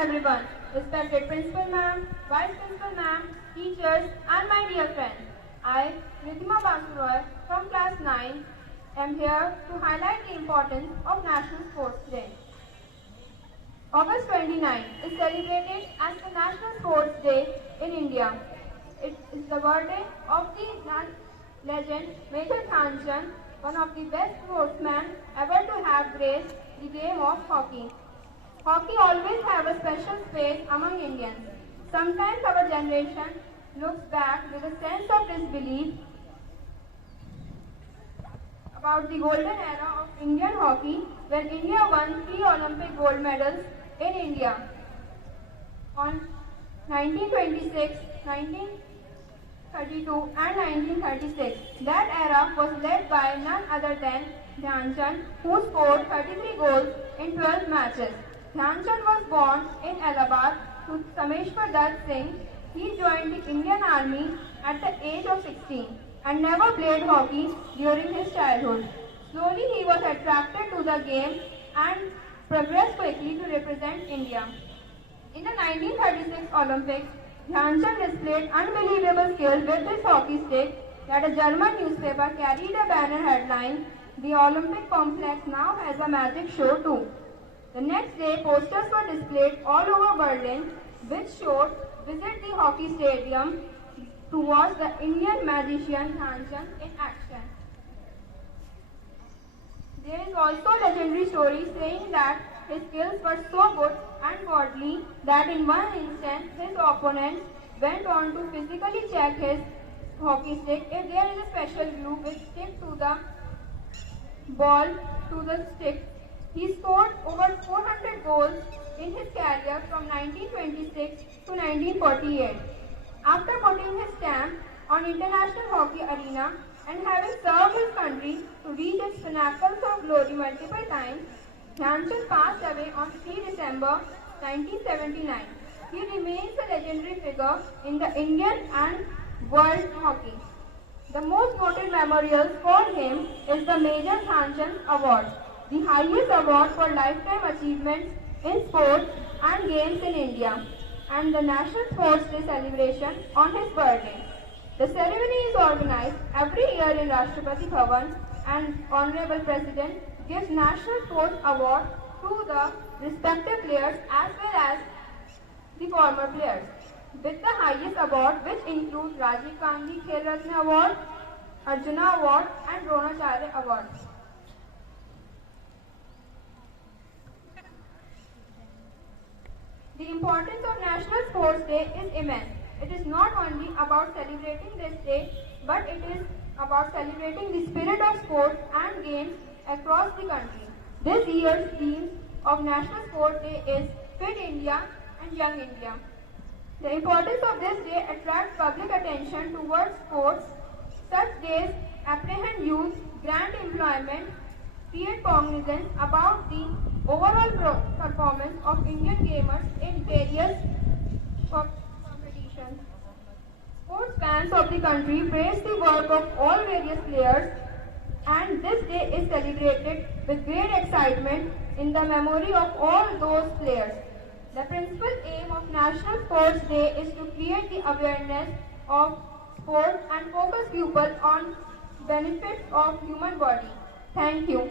everyone, respected Principal Ma'am, Vice Principal Ma'am, teachers and my dear friends. I, Ridhima Basuroy from class 9, am here to highlight the importance of National Sports Day. August 29 is celebrated as the National Sports Day in India. It is the birthday of the legend Major Dhyan Chand, one of the best sportsmen ever to have graced the game of hockey. Hockey always have a special space among Indians. Sometimes our generation looks back with a sense of disbelief about the golden era of Indian hockey when India won 3 Olympic gold medals in India on 1926, 1932 and 1936. That era was led by none other than Dhyan Chand, who scored 33 goals in 12 matches. Dhyan Chand was born in Allahabad to Sameshwar Dutt Singh. He joined the Indian Army at the age of 16 and never played hockey during his childhood. Slowly he was attracted to the game and progressed quickly to represent India. In the 1936 Olympics, Dhyan Chand displayed unbelievable skill with his hockey stick that a German newspaper carried a banner headline, "The Olympic complex now has a magic show too." The next day, posters were displayed all over Berlin, which showed "Visit the hockey stadium to watch the Indian magician Dhyan Chand in action." There is also a legendary story saying that his skills were so good and godly that in one instance his opponents went on to physically check his hockey stick if there is a special glue which sticks to the ball to the stick. He scored over 400 goals in his career from 1926 to 1948. After putting his stamp on international hockey arena and having served his country to reach its pinnacles of glory multiple times, Dhyan Chand passed away on 3 December 1979. He remains a legendary figure in the Indian and world hockey. The most noted memorial for him is the Major Dhyan Chand Award, the highest award for lifetime achievements in sports and games in India, and the National Sports Day celebration on his birthday. The ceremony is organized every year in Rashtrapati Bhavan, and Honorable President gives National Sports Award to the respective players as well as the former players, with the highest award which include Rajiv Gandhi Khel Ratna Award, Arjuna Award and Dronacharya Award. The importance of National Sports Day is immense. It is not only about celebrating this day, but it is about celebrating the spirit of sports and games across the country. This year's theme of National Sports Day is Fit India and Young India. The importance of this day attracts public attention towards sports. Such days apprehend youth, grant employment, create cognizance about the overall performance of Indian gamers in various competitions. Sports fans of the country praise the work of all various players, and this day is celebrated with great excitement in the memory of all those players. The principal aim of National Sports Day is to create the awareness of sport and focus people on benefits of human body. Thank you.